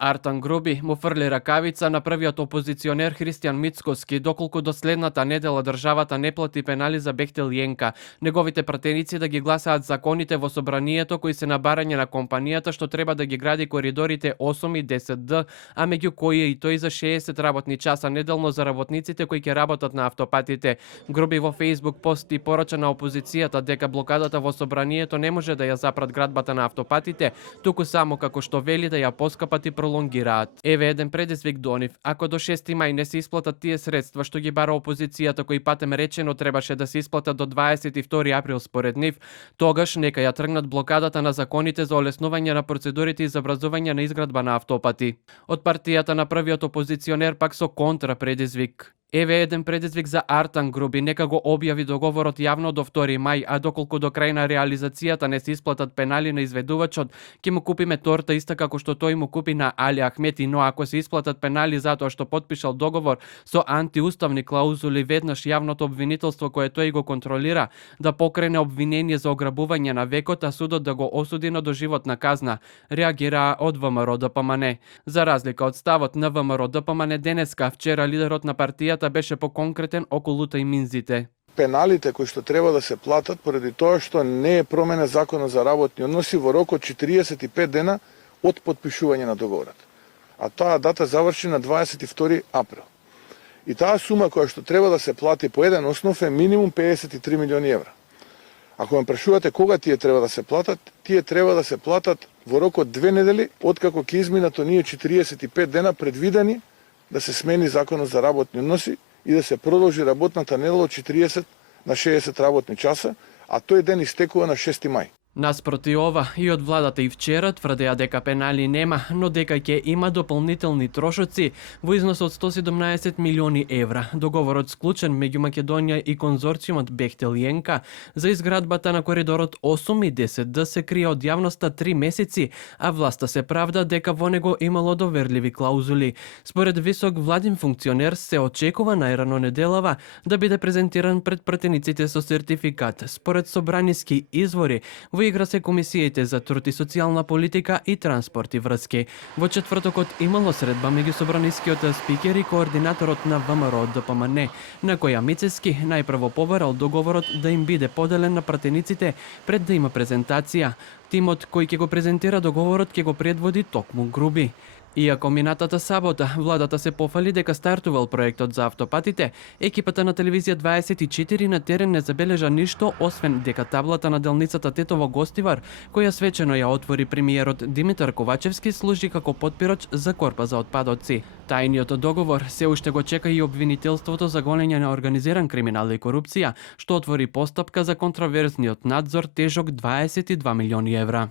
Артан Груби му фрли ракавица на првиот опозиционер Христијан Мицкоски, доколку до следната недела државата не плати пенали за Бехтел Јенка, неговите пратеници да ги гласаат законите во собранието кои се на барање на компанијата што треба да ги гради коридорите 8 и 10Д, а меѓу кои и тој за 60 работни часа неделно за работниците кои ќе работат на автопатите. Груби во Facebook пост и порача на опозицијата дека блокадата во собранието не може да ја запрат градбата на автопатите, туку само како што вели да ја поскапат и пролонгираат. Еве еден предизвик до нив. Ако до 6 мај не се исплатат тие средства што ги бара опозицијата кои патем речено требаше да се исплатат до 22 април според нив, тогаш нека ја тргнат блокадата на законите за олеснување на процедурите и за образување на изградба на автопати. Од партијата на првиот опозиционер пак со контра предизвик. Еве еден предизвик за Артан Груби, нека го објави договорот јавно до 2 мај, а доколку до крај на реализацијата не се исплатат пенали на изведувачот, ќе му купиме торта иста како што тој му купи на Али Ахмети, но ако се исплатат пенали затоа што потпишал договор со антиуставни клаузули, веднаш јавното обвинителство кое тој го контролира да покрене обвинение за ограбување на векот, а судот да го осуди на доживотна казна, реагира од ВМРО ДПМН. За разлика од ставот на ВМРО ДПМН денеска, вчера лидерот на партијата беше поконкретен околу тајминзите. Пеналите кои што треба да се платат поради тоа што не е променен законот за работни односи во рок од 45 дена од потпишување на договорот. А таа дата заврши на 22 април. И таа сума која што треба да се плати по еден основ е минимум 53 милиони евра. Ако ме прашувате кога тие треба да се платат, тие треба да се платат во рок од 2 недели откако ќе изминат оние 45 дена предвидени да се смени законот за работни односи и да се продолжи работната недела од 40 на 60 работни часа, а тој ден истекува на 6 мај. Наспроти ова, и од владата и вчера тврдеа дека пенали нема, но дека ќе има дополнителни трошоци во износ од 117 милиони евра. Договорот склучен меѓу Македонија и конзорциумот Бехтел Јенка за изградбата на коридорот 8 и 10Д се крие од јавноста 3 месеци, а власта се правда дека во него имало доверливи клаузули. Според висок владин функционер се очекува најрано неделава да биде презентиран пред пратениците со сертификат. Според собраниски извори, во игра се комисиите за труд и социјална политика и транспорт и врски. Во четвртокот имало средба меѓу собранискиот спикер и координаторот на ВМРО ДПМН, на која Мицески најпрво побарал договорот да им биде поделен на пратениците пред да има презентација. Тимот кој ќе го презентира договорот ќе го предводи токму Груби. Иако минатата сабота владата се пофали дека стартувал проектот за автопатите, екипата на телевизија 24 на терен не забележа ништо освен дека таблата на делницата Тетово-Гостивар, која свечено ја отвори премиерот Димитар Ковачевски, служи како потпирач за корпа за отпадоци. Тајниот договор се уште го чека и обвинителството за гонење на организиран криминал и корупција, што отвори постапка за контраверзниот надзор тежок 22 милиони евра.